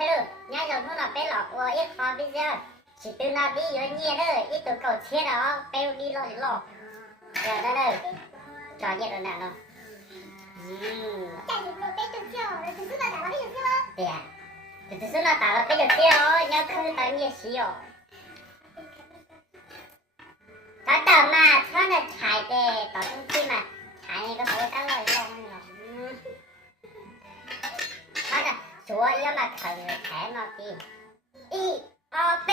hello nhá giờ nó là bé lọ ít khó bây giờ chỉ từ nào đi ở nhẹ đó ít từ cầu chia đó bé đi lo giờ đó đây trò nhẹ rồi nào nó对呀，只是那打了这个掉，要看到你洗哦。他打嘛，穿的柴的，打东西嘛，柴那个不会打了弄了。他的说要嘛看柴嘛的，一二三，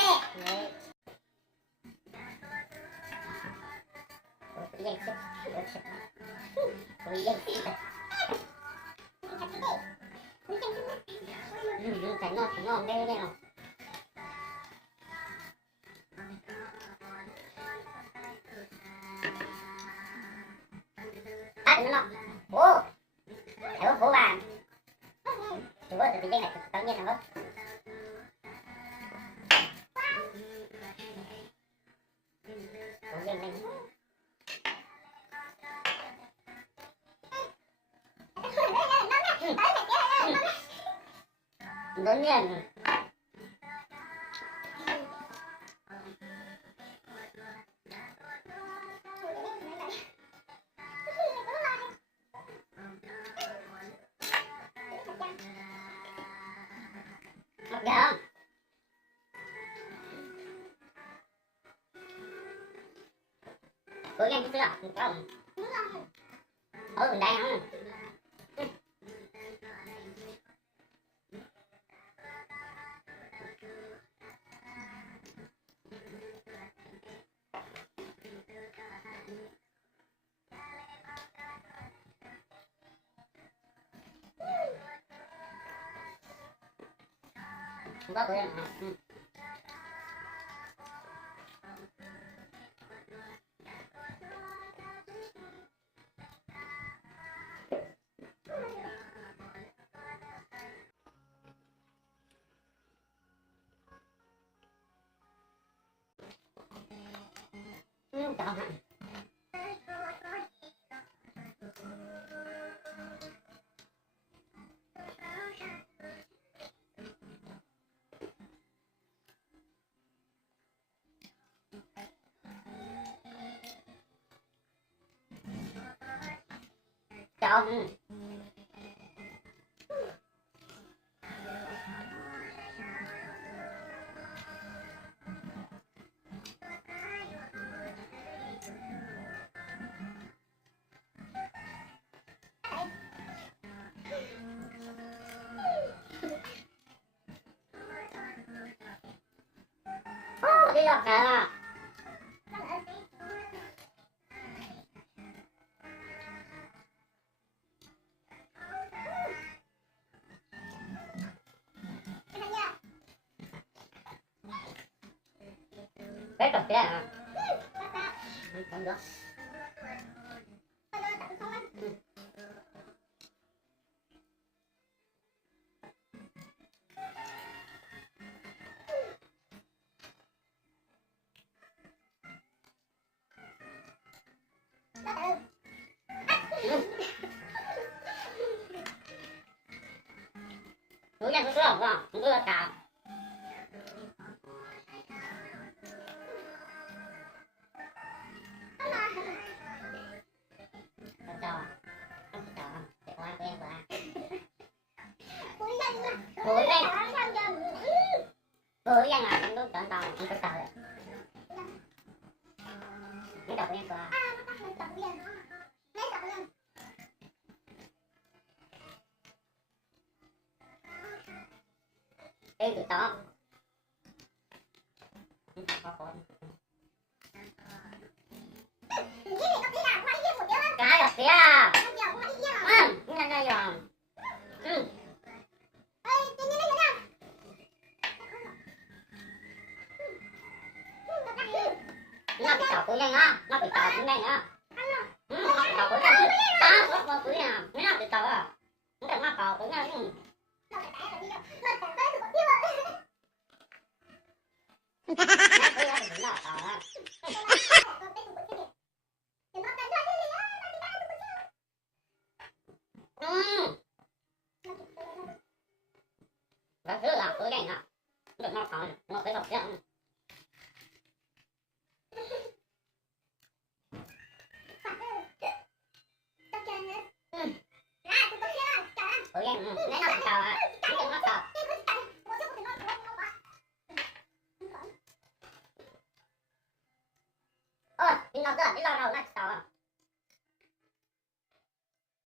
我不认识，我认识的。Phải ngon đây đây nào. Nó. Ô. Hiểu của bạn. Chú ơi, tự nhiên này tự nhiên là mất. Tự nhiên này. Đúng nhiên. Được không? Bữa nhanh chưa? Được không? Ở đây không? Không có bữa nào. Chọn hả? Chọn. Đi học à? Cái cặp kia à? Không được. Bữa nay có không? Không có cả. Bữa ra ngồi không có chọn tàu, không có tàu rồi. Mấy đọc em qua. Ê, tụi to. Cái đọc kìa. Nhanh ra giòn. Nó bị tàu của nhanh á, nó bị tàu của nhanh á. Nó bị tàu của nhanh. Nó bị tàu của nhanh. Nó bị tàu à. Nó bị tàu của nhanh. Đó 我知道，我给你看，你怎么扛？我回头这样。我给你，没那么高啊，你怎么搞？哦，你老哥，你老老那高啊。